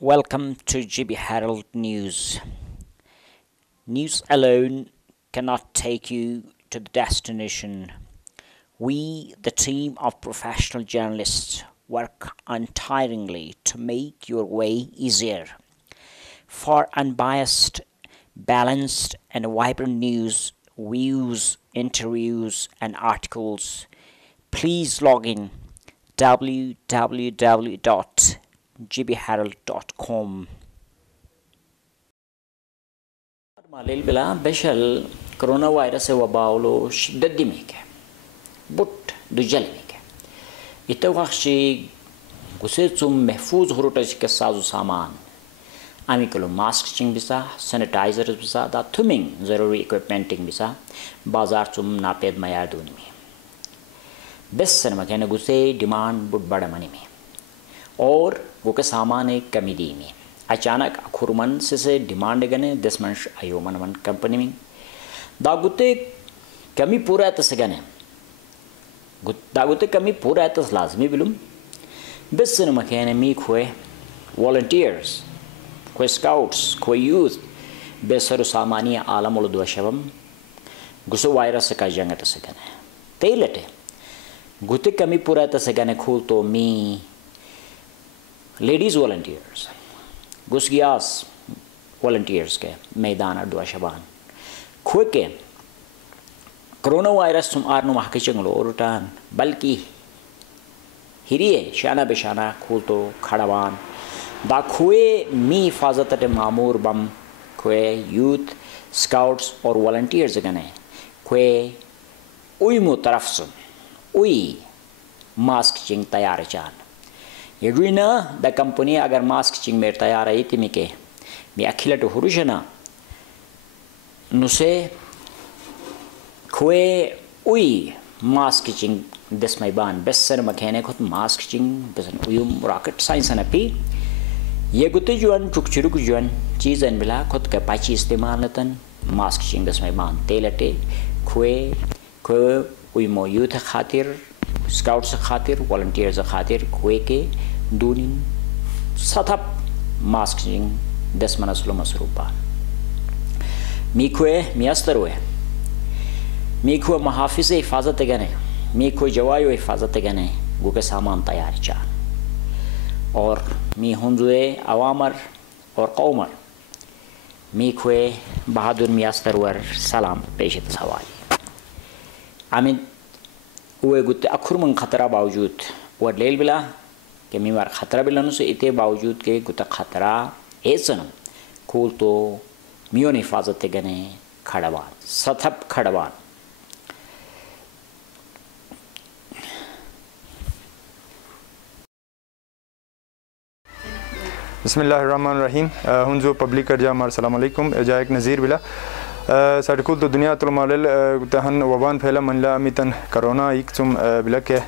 Welcome to GB Herald News. News alone cannot take you to the destination. We, the team of professional journalists, work untiringly to make your way easier. For unbiased, balanced, and vibrant news, views, interviews, and articles, please log in www.gbherald.com. ماليل بلا بشل corona فيروس وباولو شدة دميك بوت دجلميك يتوخشي قصيتم محفوظ هروتش كسازو سامان آمی کلو mask چنگ بسا sanitizer بسا دا تھمنگ ضروری اکوپمنٹنگ بسا بازار چم ناپید معیار دونی میں بس سنما کہنے گسے ڈیمانڈ بڑھ بڑا منی میں اور وہ کے سامان ایک کمی دی میں اچانک اکھرمن سے ڈیمانڈ گنے دس منش ایومن من کمپنی میں دا گتے کمی پورا ایتس گنے دا گتے کمی پورا ایتس لازمی بلوم بس سنما کہنے می کھوئے والنٹیئرز کوئی سکاؤٹس کوئی یوتھ بے سر و سامانی عالم الدو شبم گسو وائرس کا جنگ تسگنے تی لٹے گتے کمی پورا تسگنے کھول تو می لیڈیز والنٹیئرز گس گیاس والنٹیئرز کے میدان اردو شبان کھوئے کے کرونا وائرس تم آرنو محکی چنگلو اورٹان بلکہ ہریے شانہ بشانہ کھول تو کھڑوان دا کھوئے می حفاظت معمور بم کھوئے یوتھ سکاؤٹس اور والنٹیئرز گنے کھوئے اوئی مو طرف سن اوئی ماسک چنگ تیار چان یگوی نا دا کمپنی اگر ماسک چنگ میر تیار آئی تیمی کے می اکھیلٹ حروشنا نسے کھوئے اوئی ماسک چنگ دس میبان بس سر مکھینے خود ماسک چنگ بسن اویم راکٹ سائنس نپی یہ گتے جوان چک چرک جوان چیزن بلا خود کا پاچی استعمال نتن ماسک چنگس میں بان تیلٹے کھوئے اویمو یوتھ خاطر سکاؤٹس خاطر والنٹیئرز خاطر کھوئے کے دونین ستھپ ماسک چنگ دس منسلو مصروبا می کھوئے می استر ہوئے می کھوئے محافظ حفاظت گنے می کھوئے جوائیو حفاظت گنے گو کے سامان تیار چاہ اور می ہنزوے عوامر اور قومر می کھوئے بہادر میاستر ور سلام پیشت سوالی آمین اوے گتے اکھر من خطرہ باوجود ور لیل بلا کہ می مار خطرہ بلانو سے اتے باوجود کے گتا خطرہ ایسنم کھول تو میون حفاظت گنے کھڑوان ستھپ کھڑوان بسم اللہ الرحمن الرحیم ہنزو پبلک جا مار السلام علیکم جائک نظیر بلا ساڑھ کل تو دنیا تلمالل تہن وبان پھیلا منلا میتن کرونا ایک چم بلا کے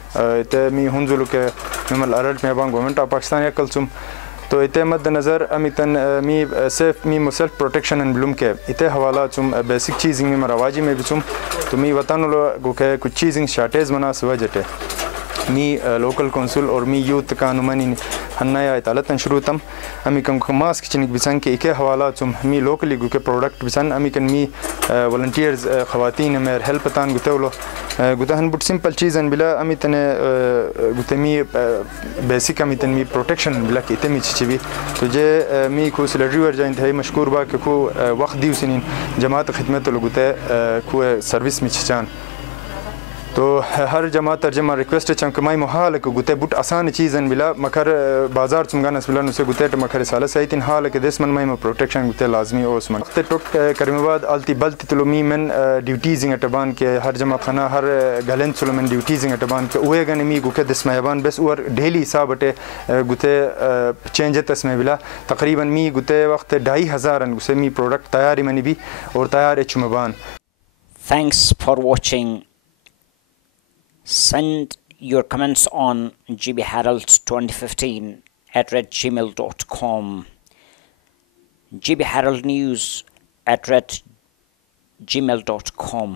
تے می ہنزو لو کے ممل ارلٹ میں بان گورنمنٹ آف پاکستان یا کل چم تو اتے مد نظر امیتن می سیف می سیلف پروٹیکشن ان بلوم کے اتے حوالہ چم بیسک چیزنگ میں مرواجی میں بھی چم تو می وطن لو گو کہ کچھ چیزنگ شارٹیز منا سوا جٹے می لوکل کونسل اور می یوتھ کا نمانی ہنایا اطالتن شروع تم امی کن ماسک چنک بسان کے ایک حوالہ چم می لوکلی گو کے پروڈکٹ بسان امی کن می والنٹیئرز خواتین میر ہیلپ تان گتے ولو گتے ہن بٹ سمپل چیزن بلا امی تن گتے می بیسک امی تن می پروٹیکشن بلا کی تمی چچبی تو جے می کو سلیڈری ور جائیں انتہائی مشکور با کہ کو وقت دیو سنین جماعت خدمت لو گتے کو سروس می چچان تو ہر جماعت ترجمہ ریکویسٹ چمکمائی محال کہ گتے بٹ آسان چیزن بلا مکر بازار چمگانس بلا نسے گتے مکر سالہ سایتن حال کہ دس من مائی پروٹیکشن گتے لازمی اوس من وقت ٹوک کرم بعد التی بلتی تلو می من ڈیوٹیزنگ اٹبان کے ہر جماعت خانہ ہر گلن چلو من ڈیوٹیزنگ اٹبان کے اوے گنے می گو کے دس میبان بس اور ڈیلی حساب اٹے گتے چینج تس میں بلا تقریبا می گتے وقت 2500 گسے می پروڈکٹ تیاری منی بھی اور تیار اچمبان. Thanks for watching. Send your comments on GB Herald 2015 @gmail.com. GB Herald News @gmail.com.